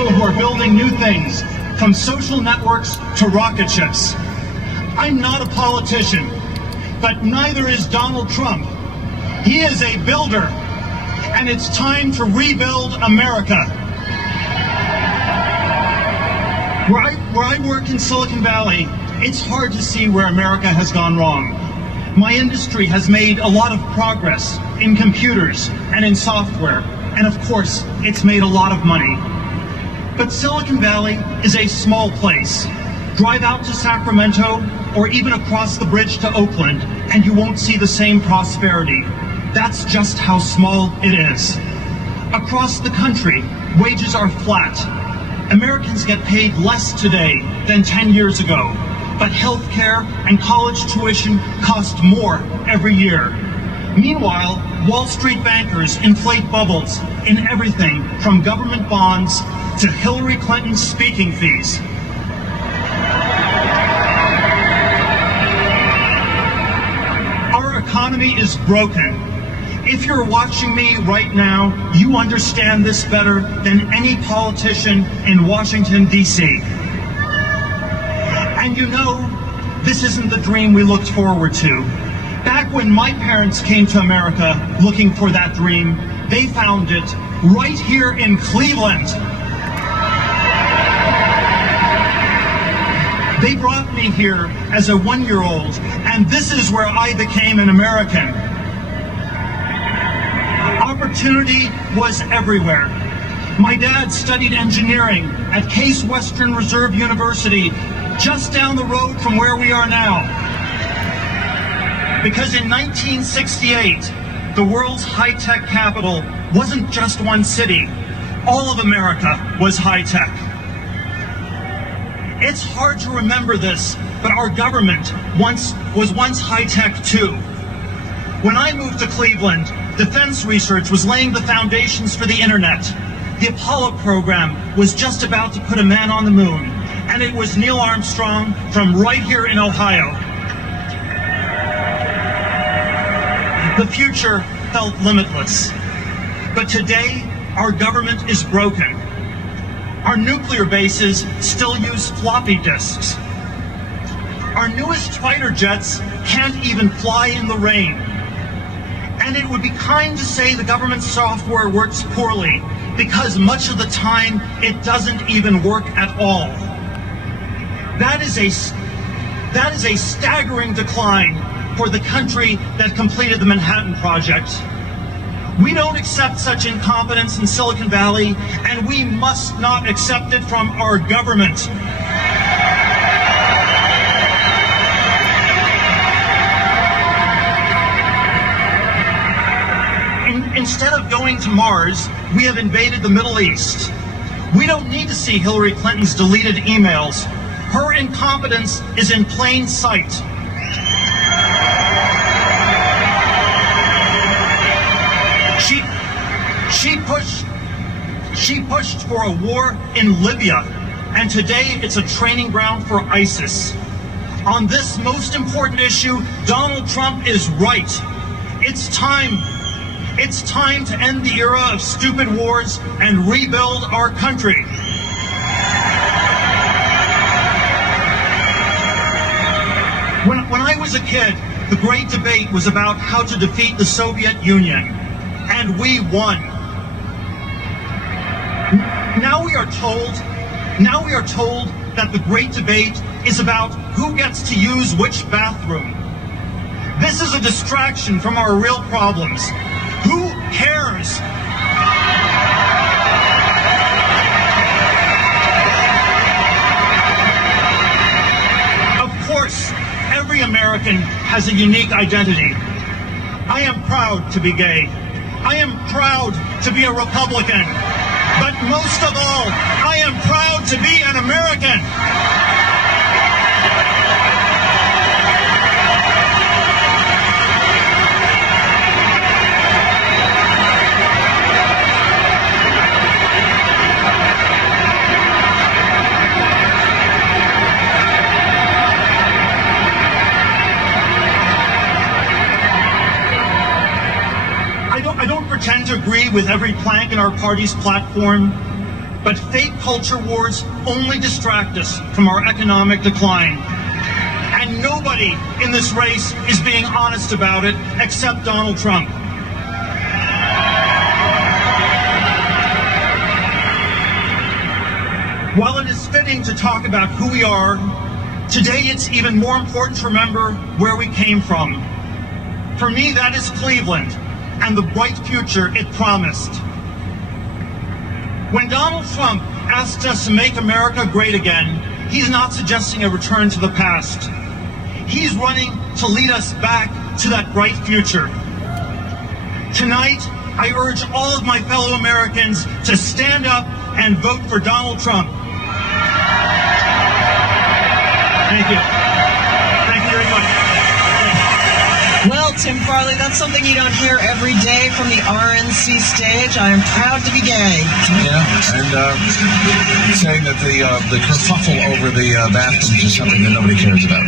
people who are building new things, from social networks to rocket ships. I'm not a politician, but neither is Donald Trump. He is a builder, and it's time to rebuild America. Where I work in Silicon Valley, it's hard to see where America has gone wrong. My industry has made a lot of progress in computers and in software, and of course, it's made a lot of money. But Silicon Valley is a small place. Drive out to Sacramento or even across the bridge to Oakland, and you won't see the same prosperity. That's just how small it is. Across the country, wages are flat. Americans get paid less today than 10 years ago, but healthcare and college tuition cost more every year. Meanwhile, Wall Street bankers inflate bubbles in everything from government bonds to Hillary Clinton's speaking fees. Our economy is broken. If you're watching me right now, you understand this better than any politician in Washington, D.C. And you know, this isn't the dream we looked forward to. Back when my parents came to America looking for that dream, they found it right here in Cleveland. They brought me here as a one-year-old, and this is where I became an American. Opportunity was everywhere. My dad studied engineering at Case Western Reserve University, just down the road from where we are now. Because in 1968, the world's high-tech capital wasn't just one city. All of America was high-tech. It's hard to remember this, but our government was once high-tech too. When I moved to Cleveland, defense research was laying the foundations for the internet. The Apollo program was just about to put a man on the moon, and it was Neil Armstrong from right here in Ohio. The future felt limitless, but today our government is broken. Our nuclear bases still use floppy disks. Our newest fighter jets can't even fly in the rain. And it would be kind to say the government software works poorly, because much of the time it doesn't even work at all. That is a staggering decline for the country that completed the Manhattan Project. We don't accept such incompetence in Silicon Valley, and we must not accept it from our government. Instead of going to Mars, we have invaded the Middle East. We don't need to see Hillary Clinton's deleted emails. Her incompetence is in plain sight. She pushed for a war in Libya, and today it's a training ground for ISIS. On this most important issue, Donald Trump is right. It's time to end the era of stupid wars and rebuild our country. When I was a kid, the great debate was about how to defeat the Soviet Union, and we won. Now we are told that the great debate is about who gets to use which bathroom. This is a distraction from our real problems. Who cares? Of course, every American has a unique identity. I am proud to be gay. I am proud to be a Republican. But most of all, I am proud to be an American. I don't pretend to agree with every plank in our party's platform, But fake culture wars only distract us from our economic decline. And nobody in this race is being honest about it except Donald Trump. While it is fitting to talk about who we are, today it's even more important to remember where we came from. For me, that is Cleveland and the bright future it promised. When Donald Trump asks us to make America great again, he's not suggesting a return to the past. He's running to lead us back to that bright future. Tonight, I urge all of my fellow Americans to stand up and vote for Donald Trump. Thank you. Thank you very much. Well, Tim Farley, that's something you don't hear every day from the RNC stage. I am proud to be gay. Yeah, and saying that the kerfuffle over the bathrooms is something that nobody cares about.